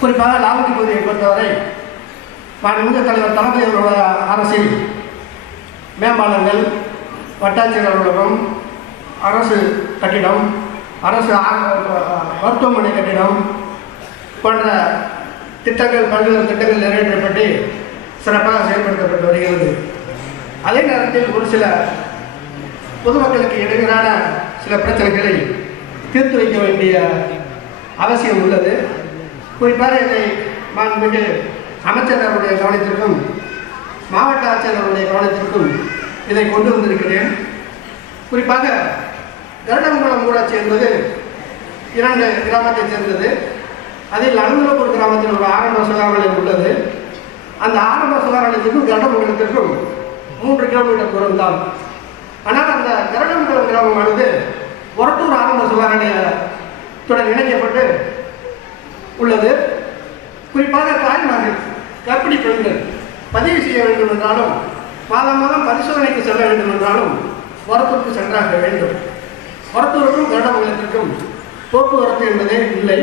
குறிப்பாக லாவணி பகுதியை பொறுத்தவரை மாண்புமிகு தலைவர் தளபதி அவர்களோட அரசில் மேம்பாலங்கள் வட்டாட்சியர் அலுவலகம் அரசு கட்டிடம் அரசு மருத்துவமனை கட்டிடம் போன்ற திட்டங்கள் பல்வேறு திட்டங்கள் நிறைவேற்றப்பட்டு சிறப்பாக செயல்படுத்தப்பட்டு வருகிறது. அதே நேரத்தில் ஒரு சில பொதுமக்களுக்கு இடையிலான சில பிரச்சனைகளை தீர்த்து வைக்க வேண்டிய அவசியம் உள்ளது. குறிப்பாக இதை மாண்புமிகு அமைச்சர் அவருடைய கவனத்திற்கும் மாவட்ட ஆட்சியர் அவருடைய கவனத்திற்கும் இதை கொண்டு வந்திருக்கிறேன். குறிப்பாக கருடங்குளம் ஊராட்சி என்பது இரண்டு கிராமத்தைச் சேர்ந்தது. அதில் அனந்தபுரம் கிராமத்தில் ஒரு ஆரம்ப சுகாதார நிலையம் உள்ளது. அந்த ஆரம்ப சுகாதார நிலையத்திற்கும் கருடங்குளத்திற்கும் மூன்று கிலோமீட்டர் தூரம் தான். ஆனால் அந்த கருடங்குளம் கிராமம் ஒரட்டூர் ஆரம்ப சுகாதார நிலையத்துடன் இணைக்கப்பட்டு உள்ளது. குறிப்பாக தாய்மார்கள் கர்ப்பிணி பெண்கள் பதிவு செய்ய வேண்டும் என்றாலும் மாதம் மாதம் பரிசோதனைக்கு செல்ல வேண்டும் என்றாலும் வரத்தூருக்கு சென்றாக வேண்டும். வரத்தூருக்கும் கருடமங்கலத்திற்கும் போக்குவரத்து என்பதே இல்லை.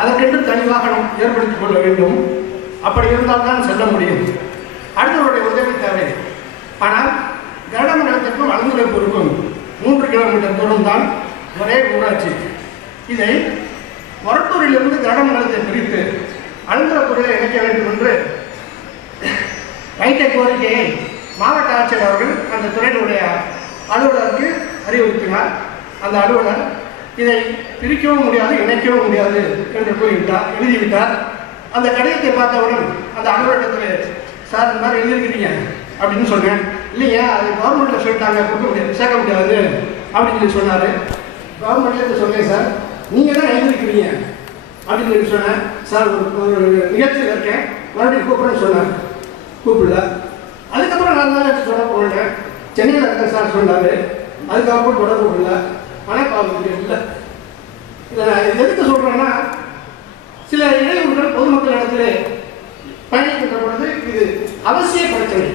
அதற்கென்று தனி வாகனம் ஏற்படுத்திக் கொள்ள வேண்டும். அப்படி இருந்தால்தான் செல்ல முடியும். அடுத்தவருடைய உதவி தேவை. ஆனால் கருடமங்கலத்திற்கும் அலந்துரைப்பூருக்கும் மூன்று கிலோமீட்டர் தூரம் தான் ஒரே ஊராட்சி. இதை வரட்டூரிலிருந்து கருடமங்கலத்தை பிரித்து அலந்துரப்பூரில் இணைக்க வேண்டும் என்று வைத்த கோரிக்கையை மாவட்ட ஆட்சியர் அவர்கள் அந்த துறையினுடைய அலுவலருக்கு அறிவுறுத்தினார். அந்த அலுவலர் இதை பிரிக்கவும் முடியாது இணைக்கவும் முடியாது என்று கூறிவிட்டார் எழுதிவிட்டார். அந்த கடிதத்தை பார்த்தவுடன் அந்த அலுவலகத்தில் சார் இந்த மாதிரி எழுதியிருக்கிறீங்க அப்படின்னு சொன்னேன் இல்லையா அது கவர்மெண்ட்டில் சொல்லிட்டாங்க கொடுக்க முடியாது சேர்க்க முடியாது அப்படின்னு சொல்லி சொன்னார். கவர்மெண்ட்லேருந்து சொன்னேன் சார். நீங்கள் தான் எழுந்திருக்கிறீங்க. அப்படின்னு சொல்லி சொன்னேன். சார் ஒரு நிகழ்ச்சியில் இருக்கேன். மறுபடியும் கூப்பிட்றேன்னு சொன்னார். கூப்பிடல. அதுக்கப்புறம் நான் தான் சொல்ல போனேன். சென்னையில் இருக்க சார் சொன்னார். அதுக்கப்புறம் தொடர்பு கொள்ளல. ஆனால் பார்க்க இல்லை. இதை நான் எதுக்கு சொல்கிறேன்னா சில இடையூறுகள் பொதுமக்கள் இடத்துல பயணிக்கின்ற பொழுது இது அவசிய பிரச்சனை.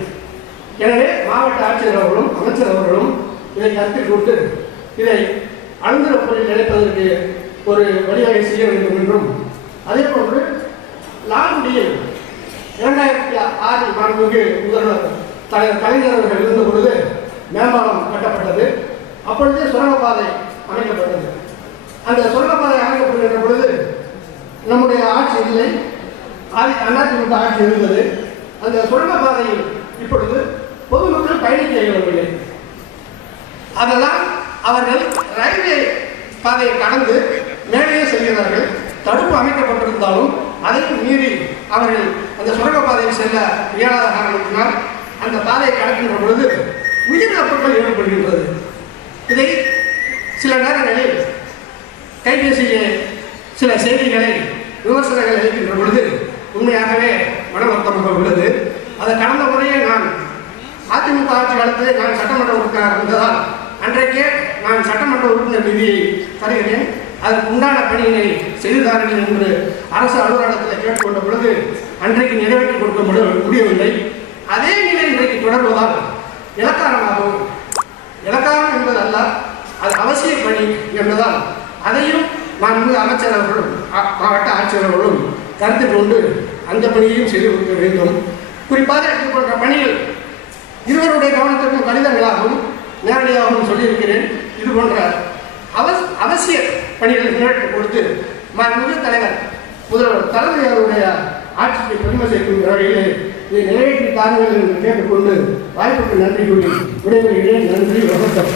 எனவே மாவட்ட ஆட்சியர் அவர்களும் அமைச்சர் அவர்களும் இதை கருத்தில் கொண்டு இதை அழுந்தரப்பொருள் நினைப்பதற்கு ஒரு வழிவகை செய்ய வேண்டும் என்றும் அதே போன்று லால்குடியில் இரண்டாயிரத்தி ஆறில் மாண்புமிகு முதல்வர் தலைவர் கலைஞர் அவர்கள் இருந்த பொழுது மேம்பாலம் கட்டப்பட்டது. அப்பொழுதே சுரங்கப்பாதை அமைக்கப்பட்டது. அந்த சுரங்கப்பாதை அமைக்கப்படுகின்ற பொழுது நம்முடைய ஆட்சி இல்லை. ஆதி அதிமுக ஆட்சி இருந்தது. அந்த சுரங்கப்பாதையில் இப்பொழுது பொதுமக்கள் பயணிக்க இயலவில்லை. அதெல்லாம் அவர்கள் ரயில்வே பாதையை கடந்து செல்கிறார்கள் தடுப்பு அமைக்கப்பட்டிருந்தாலும் அதையும் மீறி அவர்கள் அந்த சுரங்கப்பாதையில் செல்ல இயலாத காரணத்தினால் அந்த பாதையை கடக்கின்ற பொழுது உயிரிழப்புகள் ஏற்படுகின்றது. இதை சில நேரங்களில் கைபேசியிலே சில செய்திகளை விமர்சனங்கள் அளிக்கின்ற பொழுது உண்மையாகவே மனவருத்தமாக உள்ளது. அதை கடந்த முறையே நான் அதிமுக ஆட்சி காலத்தில் நான் சட்டமன்ற உறுப்பினராக இருந்ததால் அன்றைக்கே நான் சட்டமன்ற உறுப்பினர் நிதியை தருகிறேன். அதற்கு உண்டான பணியினை செய்து என்று அரசு அலுவலகத்தில் கேட்டுக்கொண்ட பொழுது அன்றைக்கு நிறைவேற்றி கொடுக்க முடியவில்லை. அதே நிலை இன்றைக்கு தொடர்வதால் இலக்காரமாகவும் இலக்காரம் என்பது அல்ல அது அவசிய பணி என்பதால் அதையும் நான் அமைச்சர் அவர்களும் மாவட்ட ஆட்சியர் அவர்களும் கொண்டு அந்த பணியையும் செய்து கொடுக்க வேண்டும். குறிப்பாக எடுத்துக்கொண்ட பணிகள் இருவருடைய கவனத்திற்கும் கடிதங்களாகவும் நேரடியாகவும் சொல்லியிருக்கிறேன். இது போன்ற அவஸ் அவசிய பணிகளை நிறைவேற்றி கொடுத்து மாண்புமிகு தலைவர் முதல்வர் தளபதி அவருடைய ஆட்சியை பெருமை சேர்க்கும் வகையில் இதை நிறைவேற்றி தாருங்கள் என்று கேட்டுக்கொண்டு வாய்ப்புக்கு நன்றி கூறி விடைபெறுகிறேன். நன்றி வணக்கம்.